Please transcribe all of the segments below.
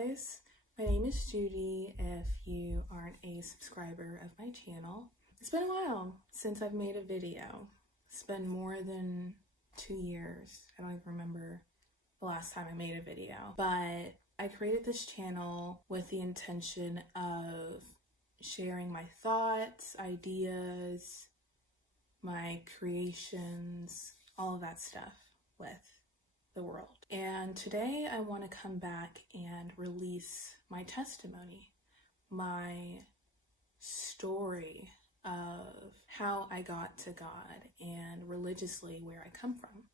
guys, my name is Judy if you aren't a subscriber of my channel. It's been a while since I've made a video. It's been more than 2 years. I don't even remember the last time I made a video, but I created this channel with the intention of sharing my thoughts, ideas, my creations, all of that stuff with the world. And today I want to come back and release my testimony, my story of how I got to God and religiously where I come from,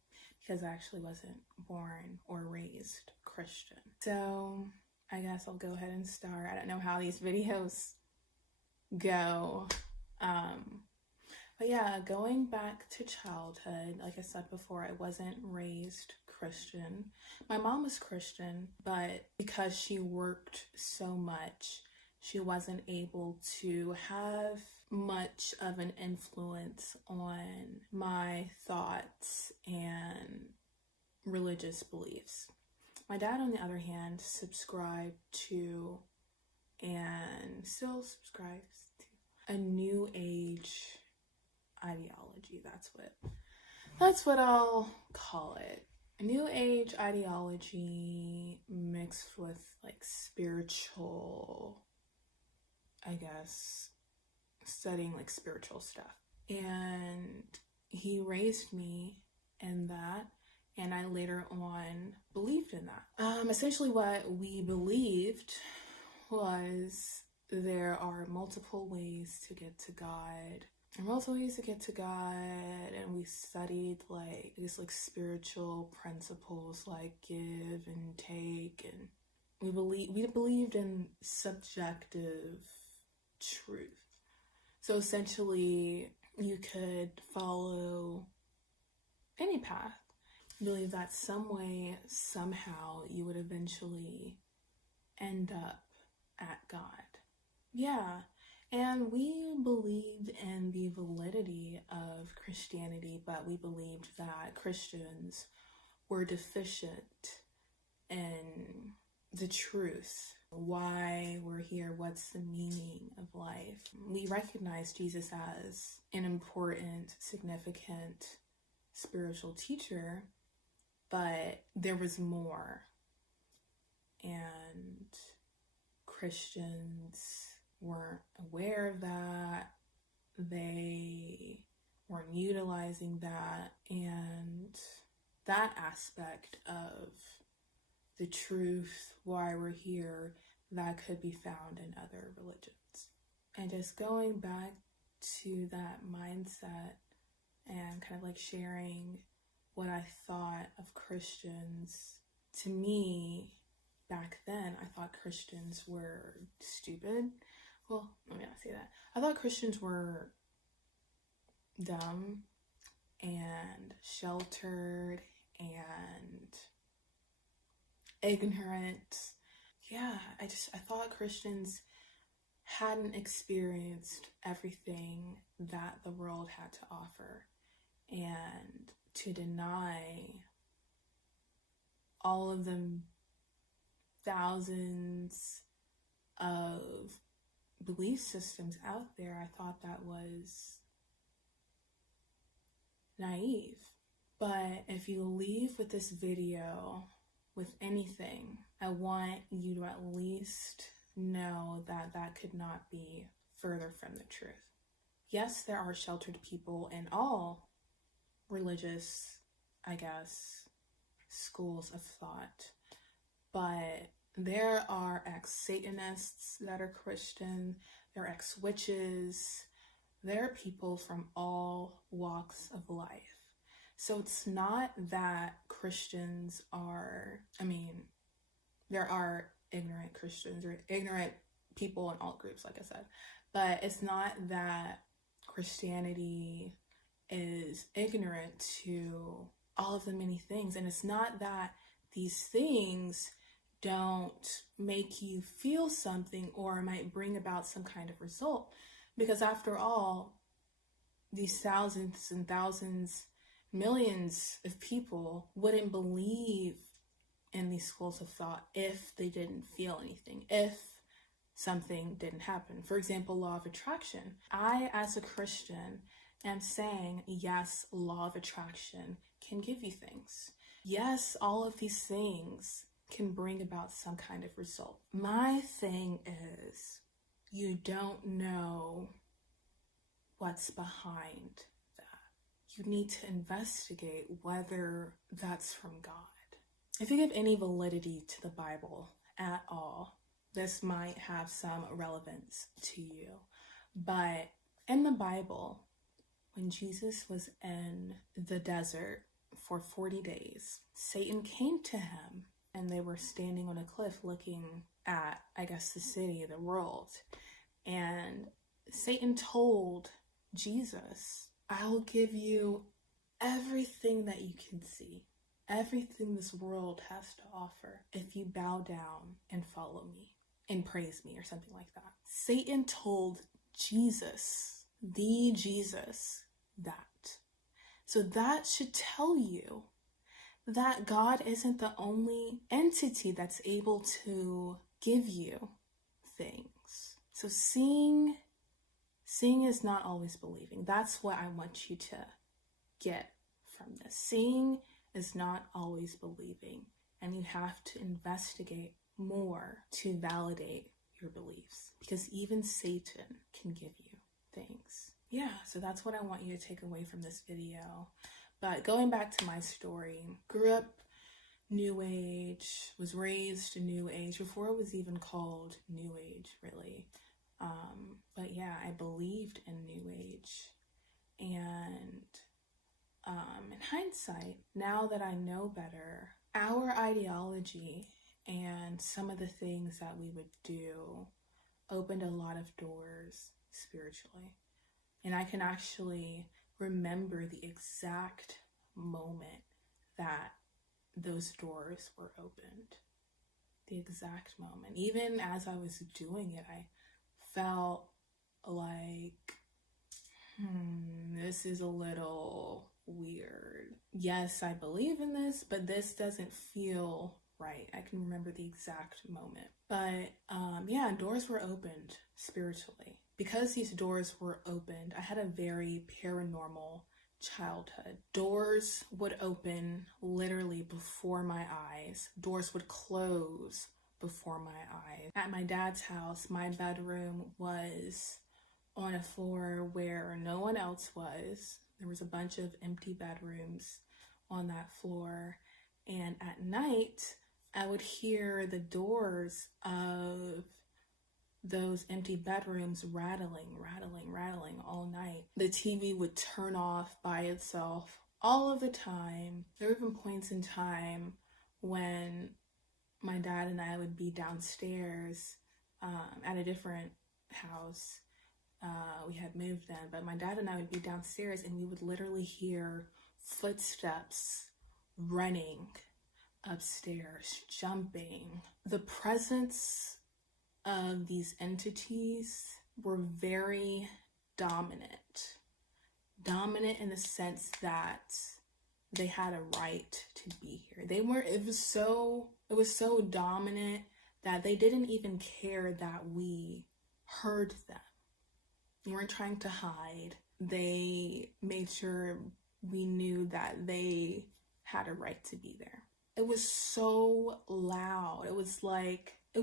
because I actually wasn't born or raised Christian. So I guess I'll go ahead and start. I don't know how these videos go. But yeah, going back to childhood, like I said before, I wasn't raised Christian. My mom was Christian, but because she worked so much, she wasn't able to have much of an influence on my thoughts and religious beliefs. My dad, on the other hand, subscribed to and still subscribes to a new age ideology. That's what I'll call it. A new age ideology mixed with like spiritual, I guess, studying like spiritual stuff. And he raised me in that, and I later on believed in that. Essentially what we believed was there are multiple ways to get to God. And we studied like spiritual principles like give and take, and we believed in subjective truth. So essentially you could follow any path. I believe that some way, somehow you would eventually end up at God. Yeah. And we believed in the validity of Christianity, but we believed that Christians were deficient in the truth. Why we're here, what's the meaning of life. We recognize Jesus as an important, significant spiritual teacher, but there was more. And Christians weren't aware of that. They weren't utilizing that, and that aspect of the truth, why we're here, that could be found in other religions. And just going back to that mindset and kind of like sharing what I thought of Christians, to me, back then, I thought Christians were stupid. Well, let me not say that. I thought Christians were dumb and sheltered and ignorant. Yeah, I thought Christians hadn't experienced everything that the world had to offer. And to deny all of the thousands of belief systems out there, I thought that was naive. But if you leave with this video with anything, I want you to at least know that that could not be further from the truth. Yes, there are sheltered people in all religious, I guess, schools of thought, but there are ex-Satanists that are Christian, there are ex-witches, there are people from all walks of life. So it's not that Christians are, there are ignorant Christians or ignorant people in all groups, like I said, but it's not that Christianity is ignorant to all of the many things, and it's not that these things don't make you feel something or might bring about some kind of result, because after all, these thousands and thousands, millions of people wouldn't believe in these schools of thought if they didn't feel anything, if something didn't happen. For example, law of attraction. I, as a Christian, am saying, yes, law of attraction can give you things. Yes, all of these things can bring about some kind of result. My thing is, you don't know what's behind that. You need to investigate whether that's from God. If you give any validity to the Bible at all, this might have some relevance to you. But in the Bible, when Jesus was in the desert for 40 days, Satan came to him and they were standing on a cliff looking at, I guess, the city, the world. And Satan told Jesus, I'll give you everything that you can see, everything this world has to offer, if you bow down and follow me and praise me, or something like that. Satan told Jesus, the Jesus, that. So that should tell you that God isn't the only entity that's able to give you things. So seeing is not always believing. That's what I want you to get from this. Seeing is not always believing, and you have to investigate more to validate your beliefs, because even Satan can give you things. Yeah, so that's what I want you to take away from this video. But going back to my story, grew up New Age, was raised New Age before it was even called New Age, really. But yeah, I believed in New Age. And in hindsight, now that I know better, our ideology and some of the things that we would do opened a lot of doors spiritually. And I can actually remember the exact moment that those doors were opened. The exact moment. Even as I was doing it, I felt like, this is a little weird. Yes, I believe in this, but this doesn't feel right. I can remember the exact moment. But yeah, doors were opened spiritually. Because these doors were opened, I had a very paranormal childhood. Doors would open literally before my eyes. Doors would close before my eyes. At my dad's house, my bedroom was on a floor where no one else was. There was a bunch of empty bedrooms on that floor. And at night, I would hear the doors of those empty bedrooms rattling all night. The TV would turn off by itself all of the time. There were even points in time when my dad and I would be downstairs at a different house. We had moved then, but my dad and I would be downstairs and we would literally hear footsteps running upstairs, jumping. The presence of these entities were very dominant in the sense that they had a right to be here. It was so dominant that they didn't even care that we heard them. They weren't trying to hide. They made sure we knew that they had a right to be there. It was so loud. It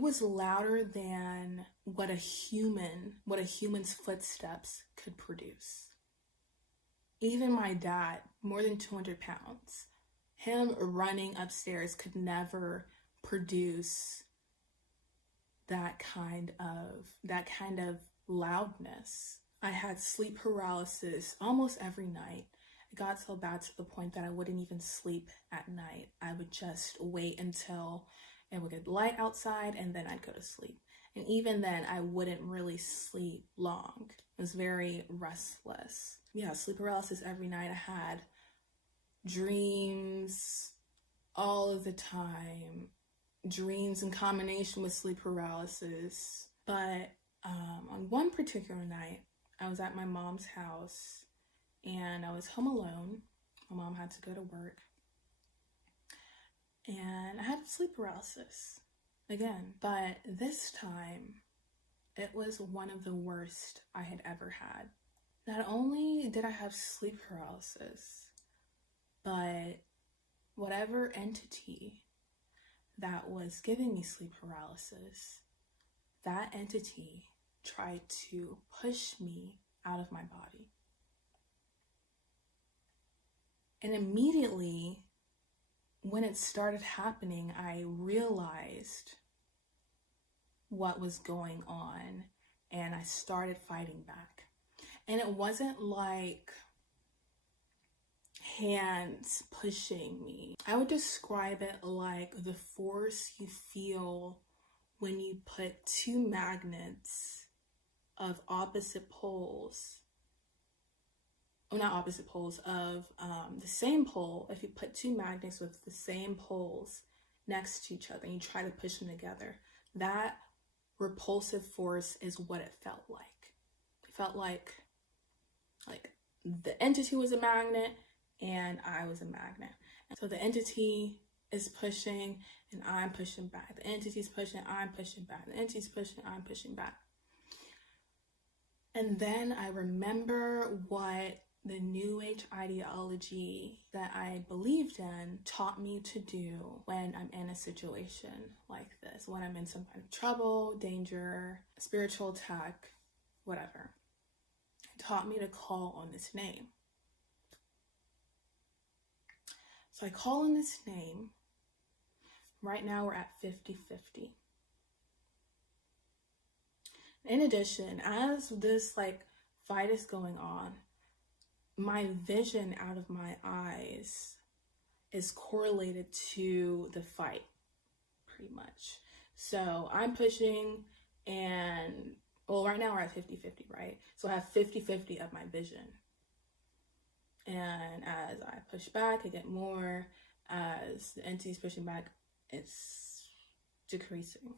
was louder than what a human's footsteps could produce. Even my dad, more than 200 pounds, him running upstairs could never produce that kind of loudness. I had sleep paralysis almost every night. It got so bad to the point that I wouldn't even sleep at night. I would just wait until it would get light outside and then I'd go to sleep. And even then, I wouldn't really sleep long. I was very restless. Yeah, sleep paralysis every night. I had dreams all of the time. Dreams in combination with sleep paralysis. But on one particular night, I was at my mom's house and I was home alone. My mom had to go to work. and I had sleep paralysis again. But this time, it was one of the worst I had ever had. Not only did I have sleep paralysis, but whatever entity that was giving me sleep paralysis, that entity tried to push me out of my body. And immediately, when it started happening, I realized what was going on, and I started fighting back. And it wasn't like hands pushing me. I would describe it like the force you feel when you put two magnets of opposite poles, well, not opposite poles, of the same pole. If you put two magnets with the same poles next to each other and you try to push them together, that repulsive force is what it felt like. It felt like the entity was a magnet and I was a magnet. And so the entity is pushing and I'm pushing back. The entity's pushing, I'm pushing back. The entity's pushing, I'm pushing back. And then I remember what the New Age ideology that I believed in taught me to do when I'm in a situation like this, when I'm in some kind of trouble, danger, spiritual attack, whatever. It taught me to call on this name. So I call on this name. Right now we're at 50-50. In addition, as this fight is going on, my vision out of my eyes is correlated to the fight, pretty much. So I'm pushing and, well, right now we're at 50-50, right? So I have 50-50 of my vision. And as I push back, I get more. As the entity's pushing back, it's decreasing.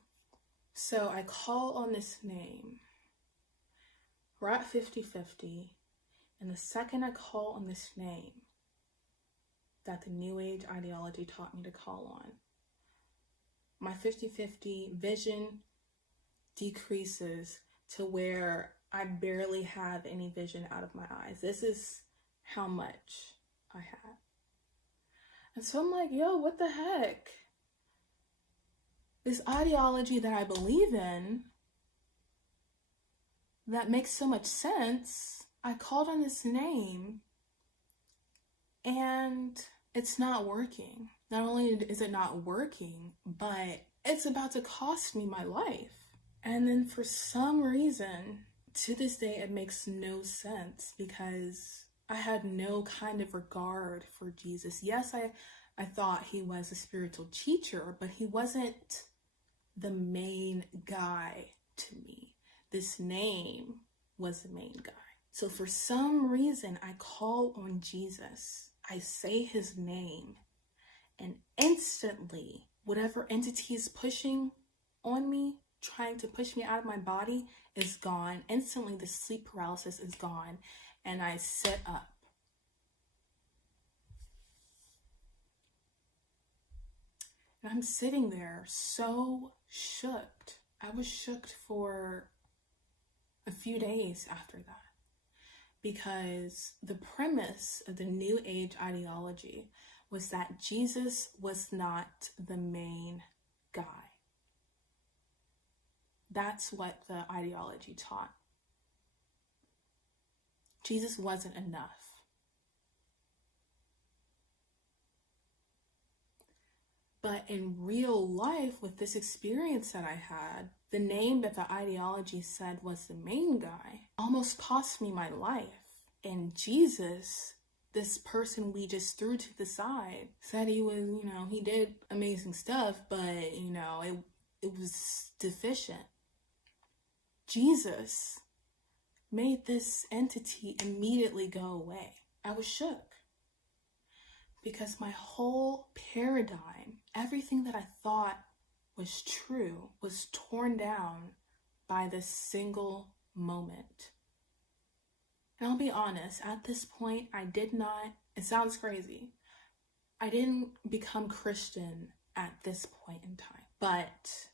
So I call on this name. We're at 50-50. And the second I call on this name that the New Age ideology taught me to call on, my 50-50 vision decreases to where I barely have any vision out of my eyes. This is how much I had. And so I'm like, yo, what the heck? This ideology that I believe in, that makes so much sense, I called on this name and it's not working. Not only is it not working, but it's about to cost me my life. And then for some reason, to this day, it makes no sense because I had no kind of regard for Jesus. Yes, I thought he was a spiritual teacher, but he wasn't the main guy to me. This name was the main guy. So for some reason, I call on Jesus. I say his name, and instantly, whatever entity is pushing on me, trying to push me out of my body, is gone. Instantly, the sleep paralysis is gone, and I sit up. And I'm sitting there so shook. I was shook for a few days after that. Because the premise of the New Age ideology was that Jesus was not the main guy. That's what the ideology taught. Jesus wasn't enough. But in real life, with this experience that I had, the name that the ideology said was the main guy almost cost me my life. And Jesus, this person we just threw to the side, said he was, he did amazing stuff, but, it was deficient. Jesus made this entity immediately go away. I was shook. Because my whole paradigm, everything that I thought was true, was torn down by this single moment. And I'll be honest, at this point, I did not, it sounds crazy, I didn't become Christian at this point in time. But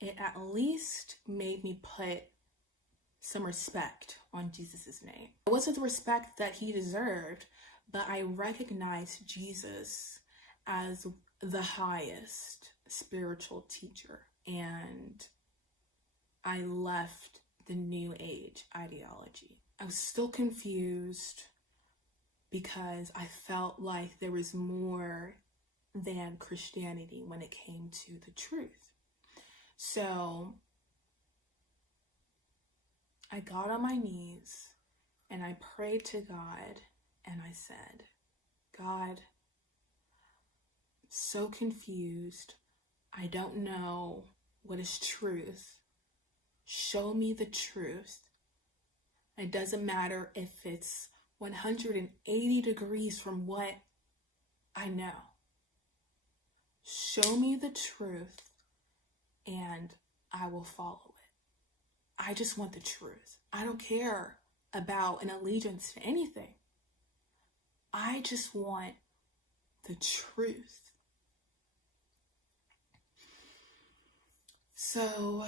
it at least made me put some respect on Jesus's name. It wasn't the respect that he deserved, but I recognized Jesus as the highest spiritual teacher. And I left the New Age ideology. I was still confused because I felt like there was more than Christianity when it came to the truth. So I got on my knees and I prayed to God and I said, God, I'm so confused. I don't know what is truth. Show me the truth. It doesn't matter if it's 180 degrees from what I know. Show me the truth and I will follow it. I just want the truth. I don't care about an allegiance to anything. I just want the truth. So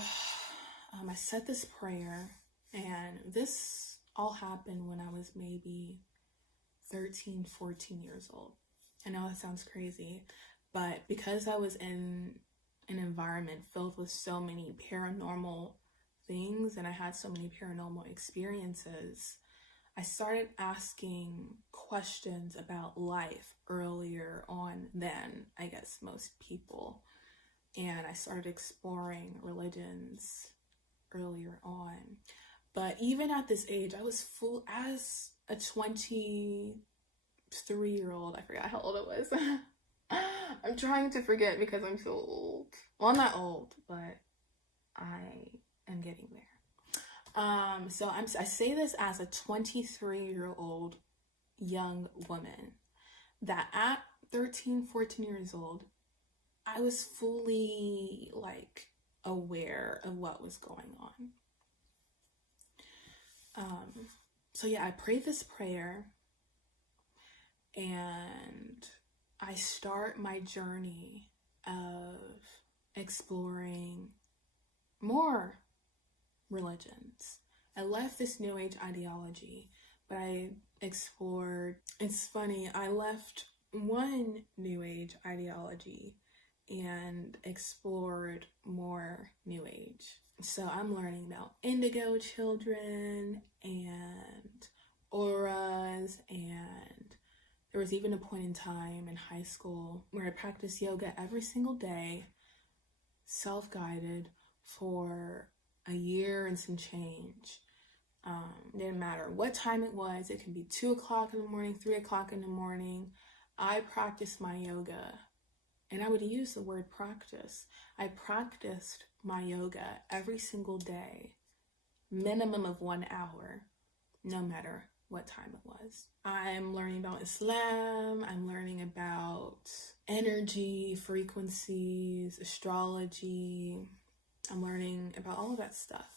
I said this prayer, and this all happened when I was maybe 13, 14 years old. I know that sounds crazy, but because I was in an environment filled with so many paranormal things and I had so many paranormal experiences, I started asking questions about life earlier on than, I guess, most people. And I started exploring religions earlier on. But even at this age, I was full as a 23-year-old. I forgot how old I was. I'm trying to forget because I'm so old. Well, I'm not old, but I am getting there. So I say this as a 23-year-old young woman that at 13, 14 years old, I was fully aware of what was going on. So yeah, I prayed this prayer and I start my journey of exploring more religions. I left this New Age ideology, but I explored, it's funny, I left one New Age ideology and explored more New Age. So I'm learning about indigo children and auras, and there was even a point in time in high school where I practiced yoga every single day, self-guided, for a year and some change. Didn't matter what time it was. It could be 2 o'clock in the morning, 3 o'clock in the morning. I practiced my yoga. And I would use the word practice. I practiced my yoga every single day, minimum of 1 hour, no matter what time it was. I'm learning about Islam. I'm learning about energy, frequencies, astrology. I'm learning about all of that stuff.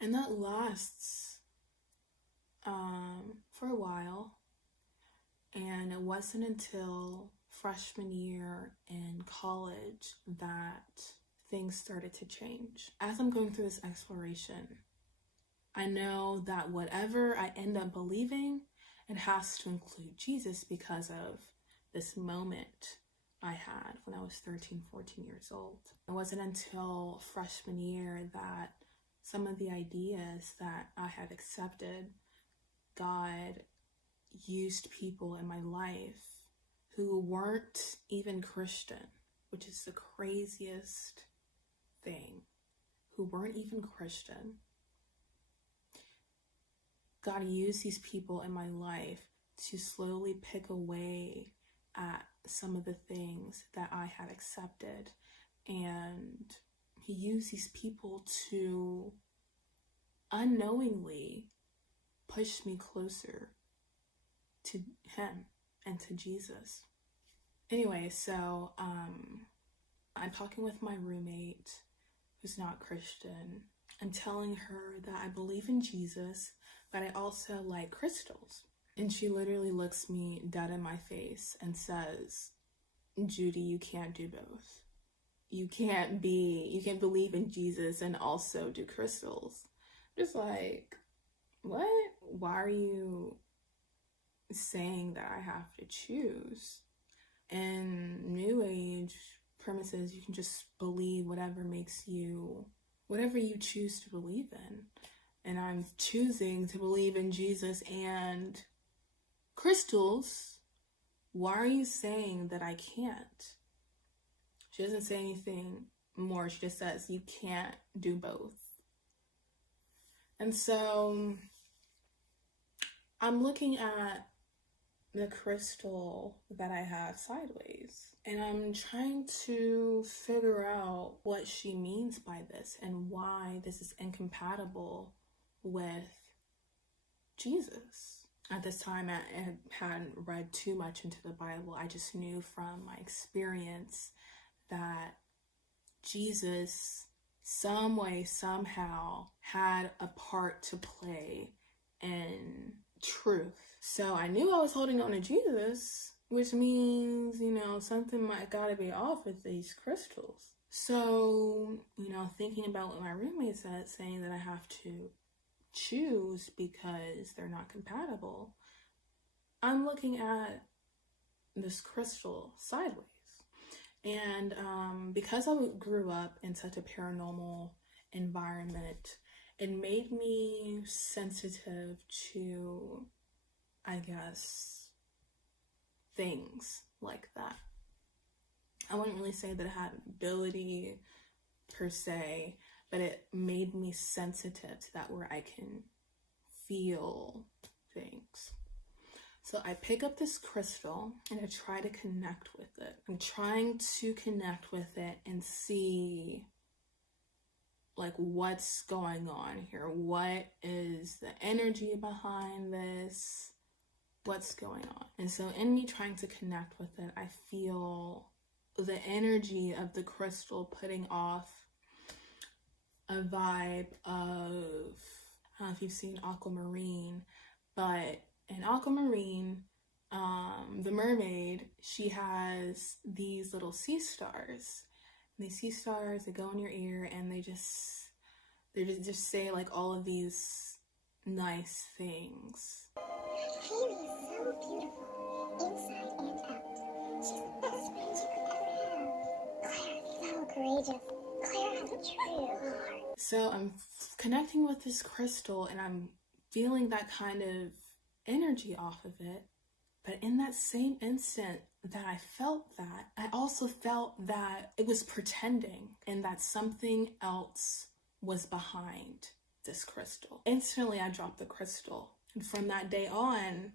And that lasts for a while. And it wasn't until freshman year in college that things started to change. As I'm going through this exploration, I know that whatever I end up believing, it has to include Jesus because of this moment I had when I was 13, 14 years old. It wasn't until freshman year that some of the ideas that I had accepted, God used people in my life who weren't even Christian, which is the craziest thing, who weren't even Christian. God used these people in my life to slowly pick away at some of the things that I had accepted. And he used these people to unknowingly push me closer to him and to Jesus. Anyway, so I'm talking with my roommate who's not Christian. I'm telling her that I believe in Jesus, but I also like crystals. And she literally looks me dead in my face and says, Judy, you can't do both. You can't believe in Jesus and also do crystals. Just like, what? Why are you saying that I have to choose? In New Age premises, you can just believe whatever you choose to believe in. And I'm choosing to believe in Jesus and crystals. Why are you saying that I can't? She doesn't say anything more. She just says you can't do both. And so I'm looking at the crystal that I have sideways, and I'm trying to figure out what she means by this and why this is incompatible with Jesus. At this time, I hadn't read too much into the Bible. I just knew from my experience that Jesus, some way, somehow, had a part to play in truth. So I knew I was holding on to Jesus, which means, something might gotta be off with these crystals. So, thinking about what my roommate said, saying that I have to choose because they're not compatible, I'm looking at this crystal sideways. And because I grew up in such a paranormal environment, it made me sensitive to, I guess, things like that. I wouldn't really say that I had an ability per se, but it made me sensitive to that, where I can feel things. So I pick up this crystal and I try to connect with it. I'm trying to connect with it and see what's going on here. What is the energy behind this? What's going on? And so in me trying to connect with it, I feel the energy of the crystal putting off a vibe of, I don't know if you've seen Aquamarine, but in Aquamarine, the mermaid, she has these little sea stars. And these sea stars, they go in your ear and they just say all of these nice things. Haley is so beautiful, inside and out. She's the best friend you could ever have. Claire is so courageous. Claire has a true heart. So I'm connecting with this crystal and I'm feeling that kind of energy off of it. But in that same instant that I felt that, I also felt that it was pretending and that something else was behind this crystal. Instantly, I dropped the crystal. And from that day on,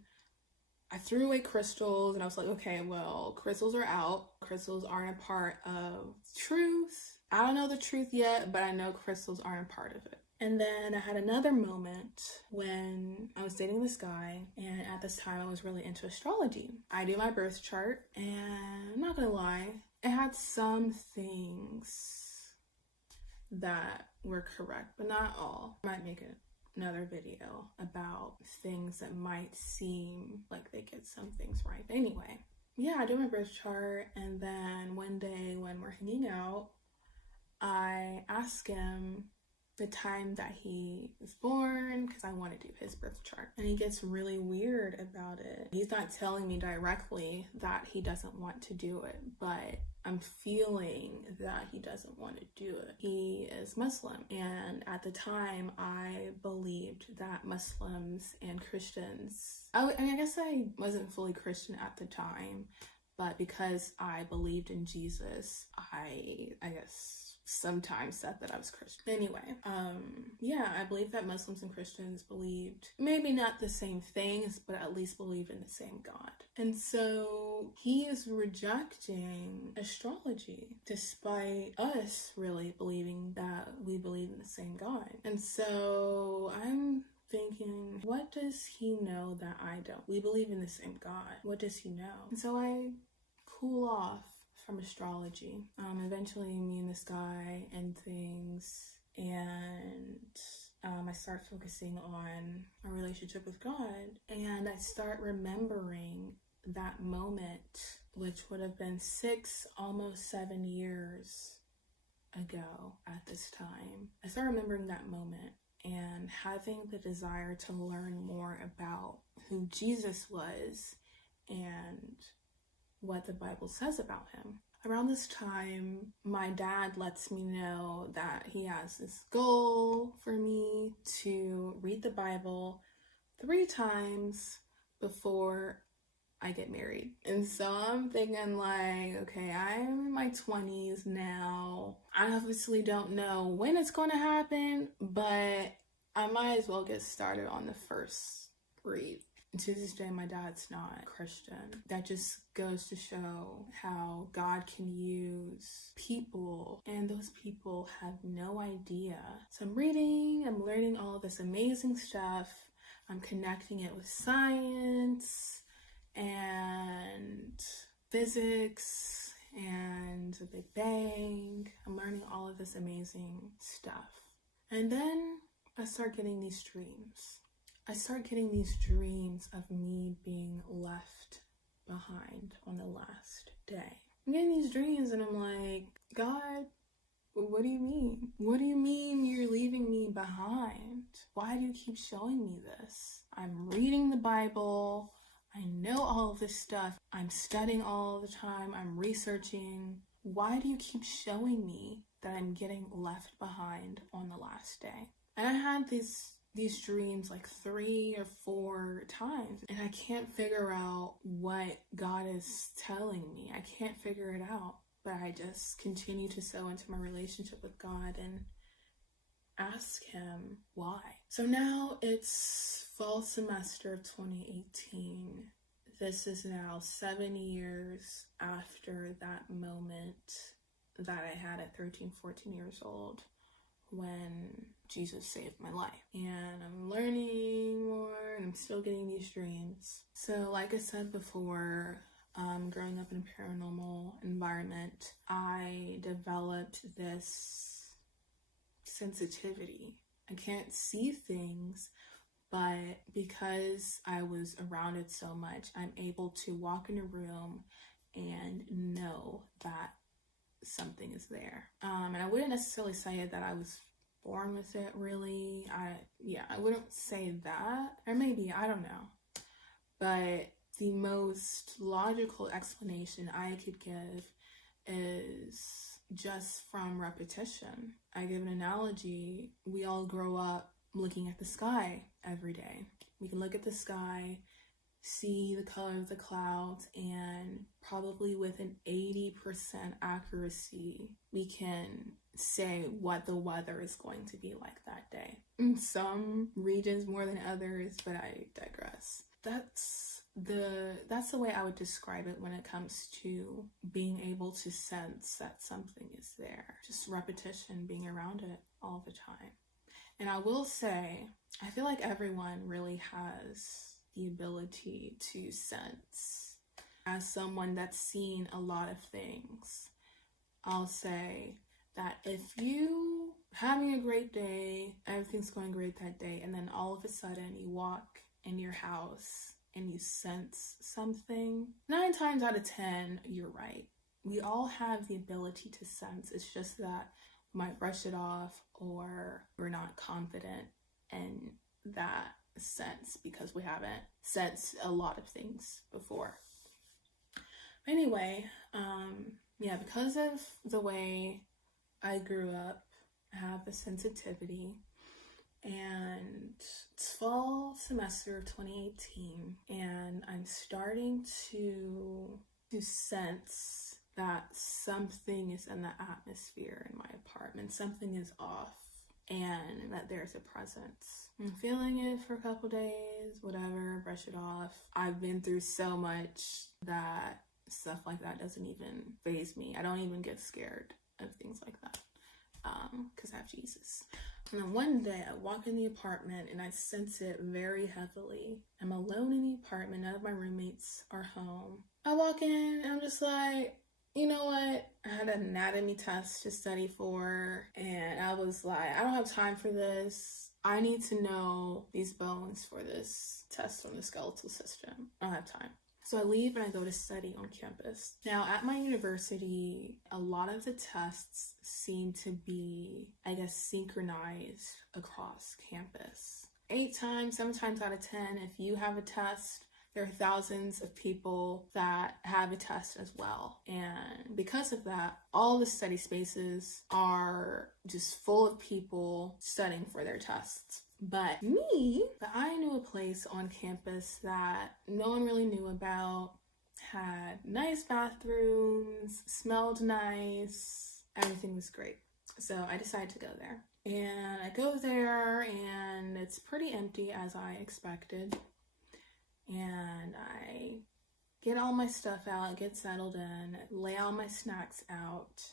I threw away crystals and I was like, okay, well, crystals are out. Crystals aren't a part of truth. I don't know the truth yet, but I know crystals aren't a part of it. And then I had another moment when I was dating this guy, and at this time I was really into astrology. I do my birth chart, and I'm not gonna lie, it had some things that were correct, but not all. I might make another video about things that might seem like they get some things right. But anyway, yeah, I do my birth chart, and then one day when we're hanging out, I ask him the time that he was born because I want to do his birth chart. And he gets really weird about it. He's not telling me directly that he doesn't want to do it, but I'm feeling that he doesn't want to do it. He is Muslim, and at the time I believed that Muslims and Christians, I guess I wasn't fully Christian at the time, but because I believed in Jesus, I guess sometimes said that I was Christian. Anyway, yeah, I believe that Muslims and Christians believed maybe not the same things, but at least believed in the same God. And so he is rejecting astrology despite us really believing that we believe in the same God. And so I'm thinking, what does he know that I don't? We believe in the same God. What does he know? And so I cool off from astrology. Eventually me and this guy end things, and I start focusing on a relationship with God, and I start remembering that moment, which would have been 6, almost 7 years ago at this time, I start remembering that moment and having the desire to learn more about who Jesus was and what the Bible says about him. Around this time, my dad lets me know that he has this goal for me to read the Bible 3 times before I get married. And so I'm thinking like, okay, I'm in my 20s now. I obviously don't know when it's going to happen, but I might as well get started on the first read. To this day, my dad's not Christian. That just goes to show how God can use people, and those people have no idea. So I'm reading, I'm learning all this amazing stuff. I'm connecting it with science and physics and the Big Bang. I'm learning all of this amazing stuff. And then I start getting these dreams. I start getting these dreams of me being left behind on the last day. I'm getting these dreams and I'm like, God, what do you mean? What do you mean you're leaving me behind? Why do you keep showing me this? I'm reading the Bible. I know all of this stuff. I'm studying all the time. I'm researching. Why do you keep showing me that I'm getting left behind on the last day? And I had these dreams like 3 or 4 times, and I can't figure out what God is telling me. I can't figure it out, but I just continue to sow into my relationship with God and ask him why. So now it's fall semester of 2018. This is now 7 years after that moment that I had at 13, 14 years old, when Jesus saved my life. And I'm learning more, and I'm still getting these dreams. So like I said before, growing up in a paranormal environment, I developed this sensitivity. I can't see things, but because I was around it so much, I'm able to walk in a room and know that something is there. And I wouldn't necessarily say that I was born with it, really. I wouldn't say that. Or maybe, I don't know. But the most logical explanation I could give is just from repetition. I give an analogy. We all grow up looking at the sky every day. We can look at the sky, see the color of the clouds, and probably with an 80% accuracy, we can say what the weather is going to be like that day. In some regions more than others, but I digress. That's the way I would describe it when it comes to being able to sense that something is there. Just repetition, being around it all the time. And I will say, I feel like everyone really has the ability to sense. As someone that's seen a lot of things, I'll say that if you having a great day, everything's going great that day, and then all of a sudden you walk in your house and you sense something, 9 times out of 10, you're right. We all have the ability to sense. It's just that we might brush it off, or we're not confident in that sense because we haven't sensed a lot of things before. Anyway, because of the way I grew up, I have a sensitivity, and it's fall semester of 2018, and I'm starting to sense that something is in the atmosphere in my apartment. Something is off, and that there's a presence. I'm feeling it for a couple days, whatever, brush it off. I've been through so much that stuff like that doesn't even faze me. I don't even get scared of things like that because I have Jesus. And then one day I walk in the apartment and I sense it very heavily. I'm alone in the apartment. None of my roommates are home. I walk in and I'm just like, you know what? I had an anatomy test to study for, and I was like, I don't have time for this. I need to know these bones for this test on the skeletal system. I don't have time. So I leave and I go to study on campus. Now at my university, a lot of the tests seem to be, I guess, synchronized across campus. 7 times out of 10, if you have a test, there are thousands of people that have a test as well. And because of that, all the study spaces are just full of people studying for their tests. But I knew a place on campus that no one really knew about, had nice bathrooms, smelled nice, everything was great. So I decided to go there. And I go there and it's pretty empty as I expected. And I get all my stuff out, get settled in, lay all my snacks out,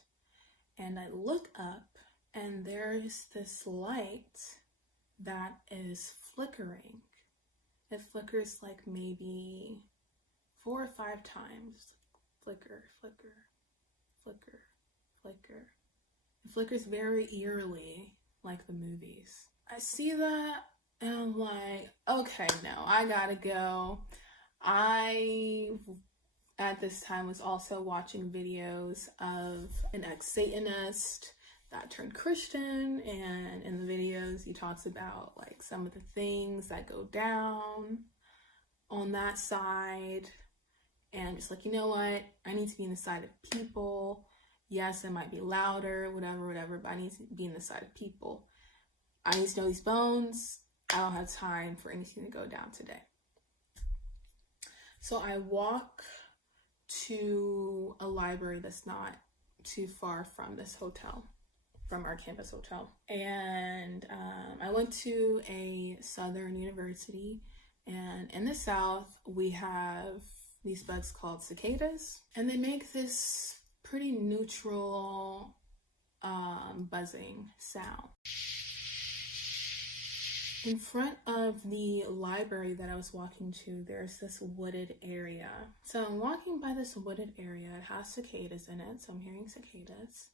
and I look up and there's this light that is flickering. It flickers like maybe 4 or 5 times. Flicker, flicker, flicker, flicker. It flickers very eerily, like the movies. I see that and I'm like, okay, no, I gotta go. I, at this time, was also watching videos of an ex-Satanist that turned Christian, and in the videos he talks about like some of the things that go down on that side, and just like, you know what, I need to be in the side of people. Yes, it might be louder, whatever, but I need to be in the side of people. I need to know these bones. I don't have time for anything to go down today. So I walk to a library that's not too far from this hotel, from our campus hotel. And I went to a southern university, and in the south we have these bugs called cicadas, and they make this pretty neutral buzzing sound. In front of the library that I was walking to, there's this wooded area. So I'm walking by this wooded area. It has cicadas in it, so I'm hearing cicadas.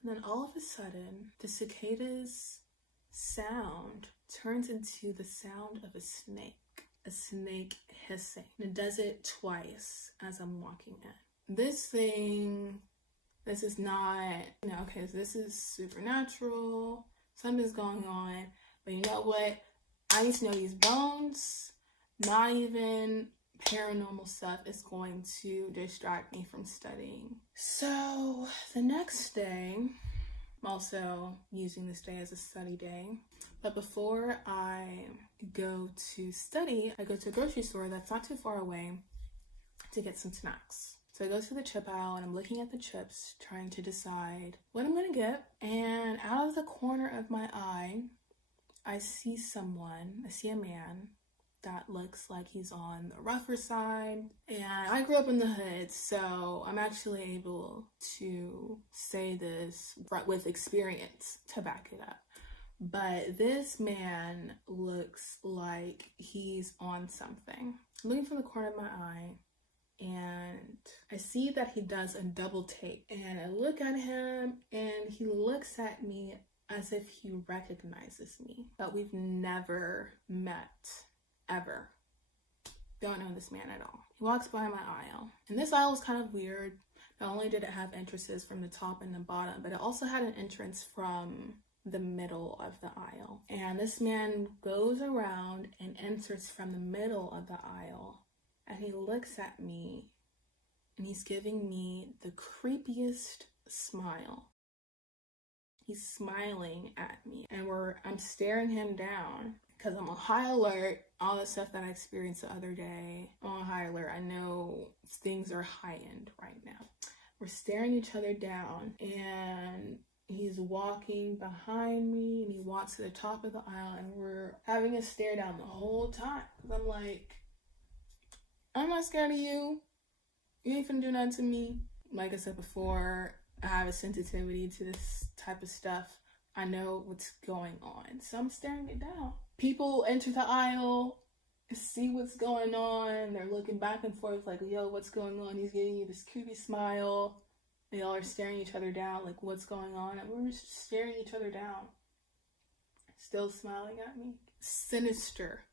And then all of a sudden, the cicadas sound turns into the sound of a snake hissing. And it does it twice as I'm walking in. This is not, okay, so this is supernatural. Something's going on. But you know what? I need to know these bones. Not even paranormal stuff is going to distract me from studying. So the next day, I'm also using this day as a study day. But before I go to study, I go to a grocery store that's not too far away to get some snacks. So I go to the chip aisle and I'm looking at the chips, trying to decide what I'm gonna get. And out of the corner of my eye, I see a man that looks like he's on the rougher side. And I grew up in the hood, so I'm actually able to say this with experience to back it up. But this man looks like he's on something. I'm looking from the corner of my eye, and I see that he does a double take. And I look at him, and he looks at me as if he recognizes me, but we've never met, ever. Don't know this man at all. He walks by my aisle, and this aisle was kind of weird. Not only did it have entrances from the top and the bottom, but it also had an entrance from the middle of the aisle. And this man goes around and enters from the middle of the aisle, and he looks at me, and he's giving me the creepiest smile. He's smiling at me, and I'm staring him down because I'm on high alert. All the stuff that I experienced the other day, I'm on high alert. I know things are heightened right now. We're staring each other down, and he's walking behind me, and he walks to the top of the aisle, and we're having a stare down the whole time. Because I'm like, I'm not scared of you. You ain't finna do nothing to me. Like I said before, I have a sensitivity to this type of stuff. I know what's going on, so I'm staring it down. People enter the aisle, see what's going on. They're looking back and forth like, yo, what's going on? He's giving you this creepy smile. They all are staring each other down like, what's going on? And we're just staring each other down. Still smiling at me. Sinister.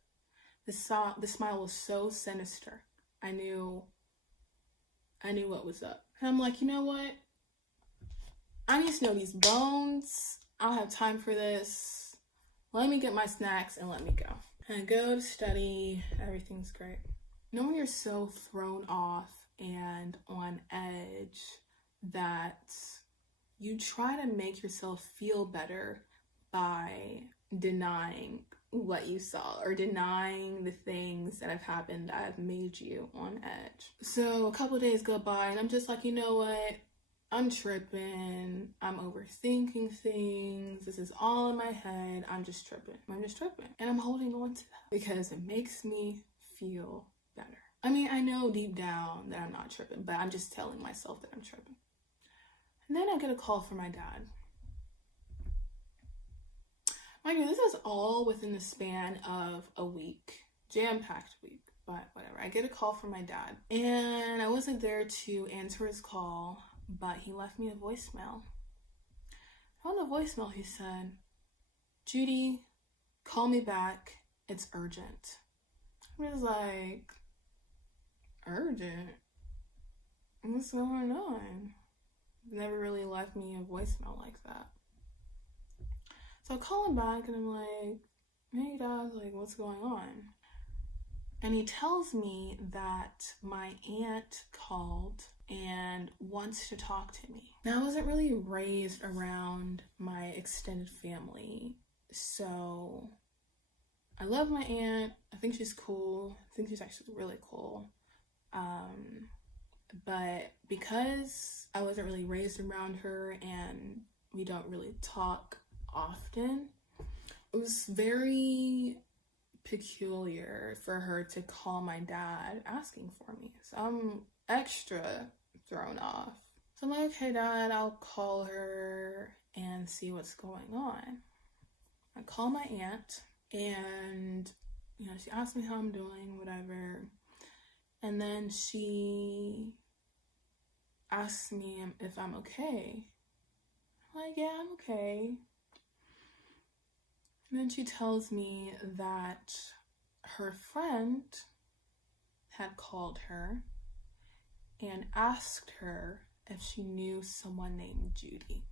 The smile was so sinister. I knew what was up. And I'm like, you know what? I need to know these bones. I don't have time for this. Let me get my snacks and let me go. And I go to study. Everything's great. You know when you're so thrown off and on edge that you try to make yourself feel better by denying what you saw or denying the things that have happened that have made you on edge. So a couple of days go by and I'm just like, you know what? I'm tripping. I'm overthinking things. This is all in my head. I'm just tripping. And I'm holding on to that because it makes me feel better. I mean, I know deep down that I'm not tripping, but I'm just telling myself that I'm tripping. And then I get a call from my dad. Mind you, this is all within the span of a week, jam-packed week, but whatever. I get a call from my dad, and I wasn't there to answer his call, but he left me a voicemail. On the voicemail, he said, "Judy, call me back. It's urgent." I was like, urgent? What's going on? Never really left me a voicemail like that. So I call him back and I'm like, "Hey Dad, like what's going on?" And he tells me that my aunt called and wants to talk to me. Now I wasn't really raised around my extended family, so I love my aunt. I think she's cool. I think she's actually really cool. But because I wasn't really raised around her and we don't really talk often, it was very peculiar for her to call my dad asking for me. So I'm extra thrown off. So I'm like, "Okay, Dad, I'll call her and see what's going on." I call my aunt and, she asked me how I'm doing, whatever. And then she asks me if I'm okay. I'm like, "Yeah, I'm okay." And then she tells me that her friend had called her and asked her if she knew someone named Judy.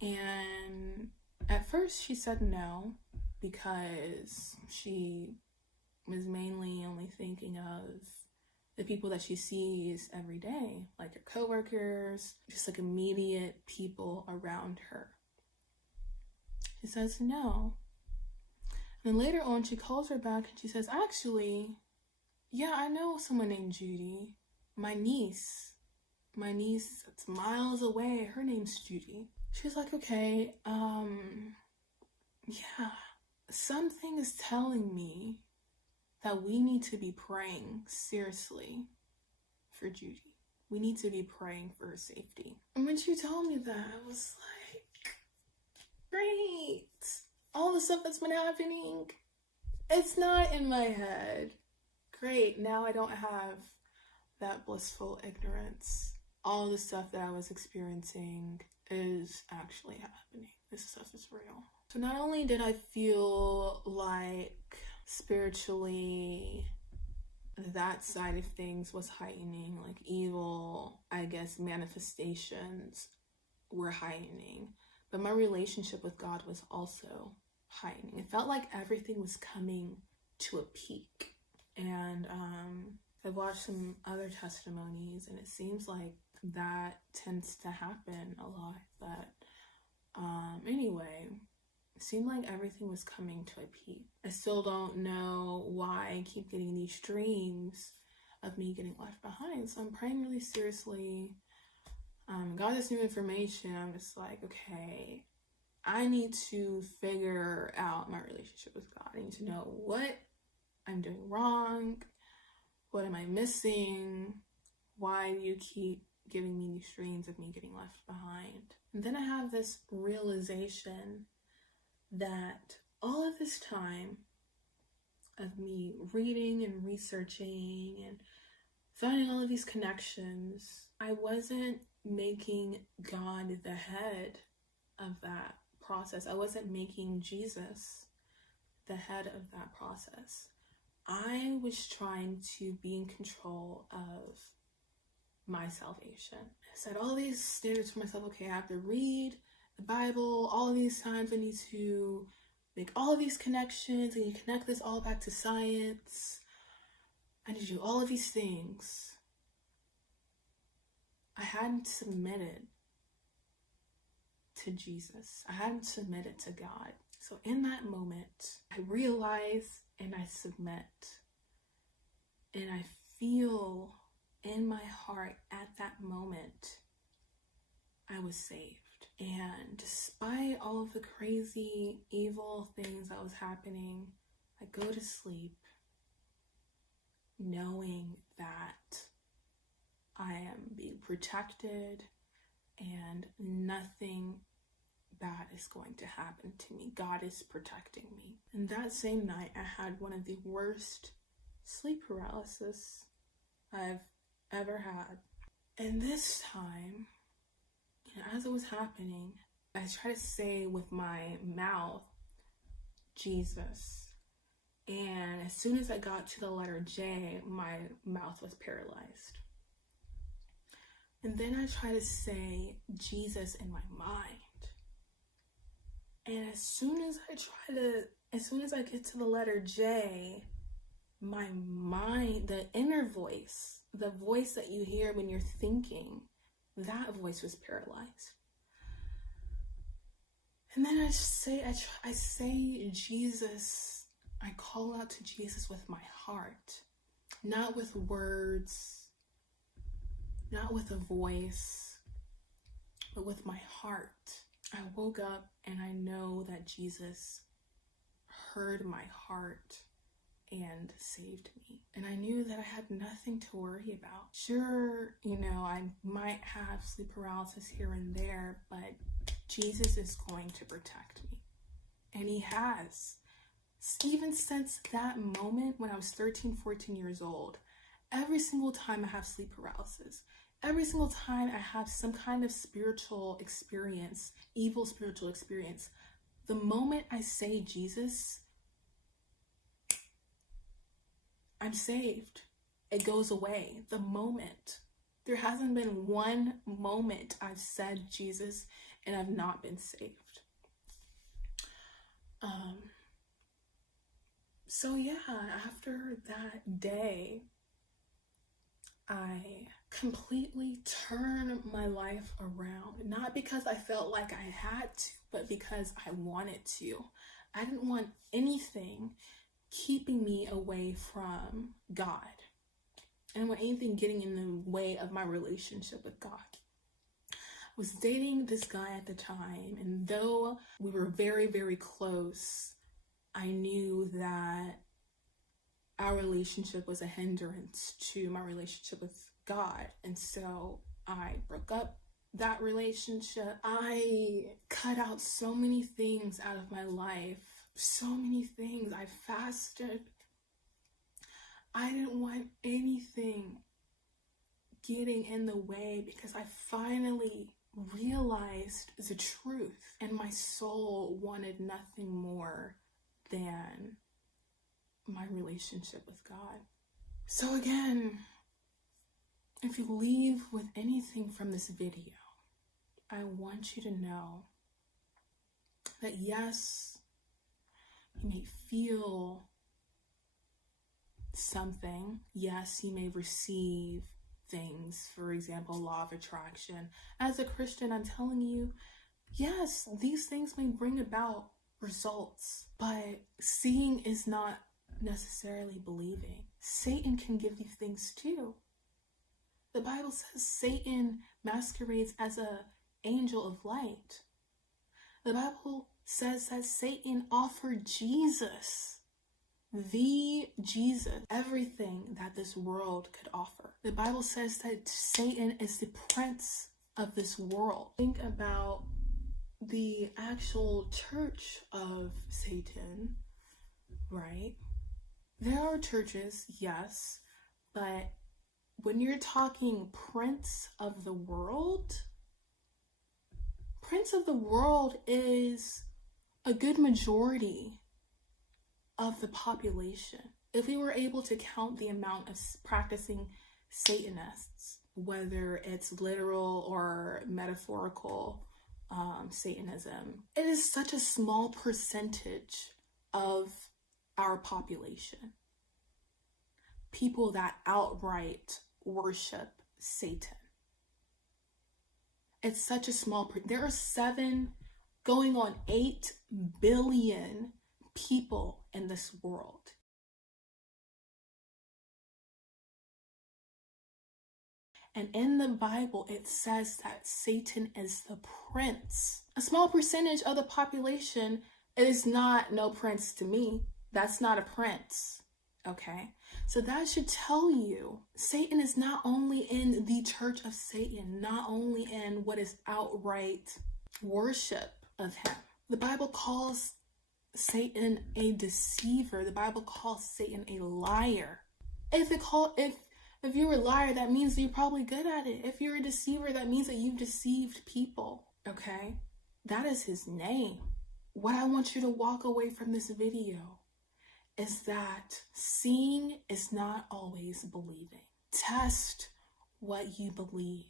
And at first she said no, because she was mainly only thinking of the people that she sees every day, like her coworkers, just like immediate people around her. She says no. And then later on, she calls her back and she says, "Actually, yeah, I know someone named Judy. My niece that's miles away, her name's Judy." She's like, "Okay, yeah, something is telling me that we need to be praying seriously for Judy. We need to be praying for her safety." And when she told me that, I was like, great. All the stuff that's been happening, it's not in my head. Great. Now I don't have that blissful ignorance. All the stuff that I was experiencing is actually happening. This stuff is real. So not only did I feel like spiritually that side of things was heightening, like evil, I guess, manifestations were heightening, but my relationship with God was also heightening. It felt like everything was coming to a peak. And I've watched some other testimonies and it seems like that tends to happen a lot. But anyway, it seemed like everything was coming to a peak. I still don't know why I keep getting these dreams of me getting left behind. So I'm praying really seriously. Got this new information. I'm just like, okay, I need to figure out my relationship with God. I need to know what I'm doing wrong. What am I missing? Why do you keep giving me these dreams of me getting left behind? And then I have this realization that all of this time of me reading and researching and finding all of these connections, I wasn't making God the head of that process. I wasn't making Jesus the head of that process. I was trying to be in control of my salvation. I set all these standards for myself. Okay, I have to read the Bible all these times. I need to make all of these connections, and you connect this all back to science. I need to do all of these things. I hadn't submitted to Jesus. I hadn't submitted to God. So in that moment, I realize and I submit. And I feel in my heart at that moment, I was saved. And despite all of the crazy, evil things that was happening, I go to sleep knowing that I am being protected and nothing bad is going to happen to me. God is protecting me. And that same night, I had one of the worst sleep paralysis I've ever had. And this time, as it was happening, I tried to say with my mouth, Jesus. And as soon as I got to the letter J, my mouth was paralyzed. And then I tried to say Jesus in my mind. And as soon as I get to the letter J, my mind, the inner voice, the voice that you hear when you're thinking, that voice was paralyzed. And then I say Jesus, I call out to Jesus with my heart, not with words, not with a voice, but with my heart. I woke up and I know that Jesus heard my heart and saved me. And I knew that I had nothing to worry about. Sure, I might have sleep paralysis here and there, but Jesus is going to protect me. And he has. Even since that moment when I was 13, 14 years old, every single time I have sleep paralysis, every single time I have some kind of spiritual experience, evil spiritual experience, the moment I say Jesus, I'm saved. It goes away. The moment. There hasn't been one moment I've said Jesus and I've not been saved. So yeah, after that day, I completely turned my life around. Not because I felt like I had to, but because I wanted to. I didn't want anything keeping me away from God. I didn't want anything getting in the way of my relationship with God. I was dating this guy at the time, and though we were very, very close, I knew that our relationship was a hindrance to my relationship with God. And so I broke up that relationship. I cut out so many things out of my life. So many things. I fasted. I didn't want anything getting in the way because I finally realized the truth, and my soul wanted nothing more than my relationship with God. So again, if you leave with anything from this video, I want you to know that yes, you may feel something. Yes, you may receive things, for example, law of attraction. As a Christian, I'm telling you, yes, these things may bring about results, but seeing is not necessarily believing. Satan can give you things too. The Bible says Satan masquerades as an angel of light. The Bible says that Satan offered Jesus, the Jesus, everything that this world could offer. The Bible says that Satan is the prince of this world. Think about the actual church of Satan, right? There are churches, yes, but when you're talking prince of the world is a good majority of the population. If we were able to count the amount of practicing Satanists, whether it's literal or metaphorical Satanism, it is such a small percentage of our population. People that outright worship Satan. It's such a small, there are 7 going on 8 billion people in this world. And in the Bible, it says that Satan is the prince. A small percentage of the population is not no prince to me. That's not a prince, okay? So that should tell you Satan is not only in the church of Satan, not only in what is outright worship of him. The Bible calls Satan a deceiver. The Bible calls Satan a liar. If you're a liar, that means that you're probably good at it. If you're a deceiver, that means that you've deceived people, okay? That is his name. What I want you to walk away from this video is that seeing is not always believing. Test what you believe.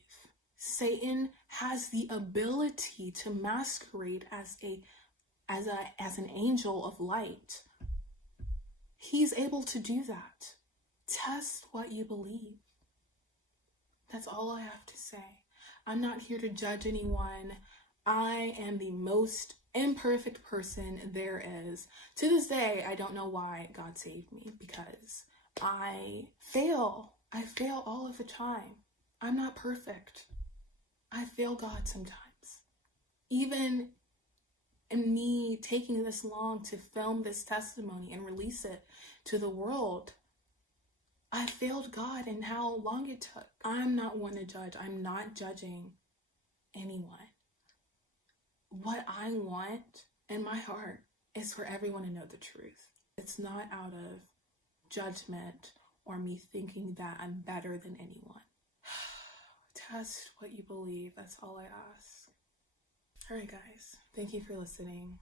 Satan has the ability to masquerade as an angel of light. He's able to do that. Test what you believe. That's all I have to say. I'm not here to judge anyone. I am the most imperfect person there is. To this day, I don't know why God saved me, because I fail. I fail all of the time. I'm not perfect. I fail God sometimes. Even in me taking this long to film this testimony and release it to the world, I failed God in how long it took. I'm not one to judge. I'm not judging anyone. What I want in my heart is for everyone to know the truth. It's not out of judgment or me thinking that I'm better than anyone. Test what you believe. That's all I ask. All right, guys. Thank you for listening.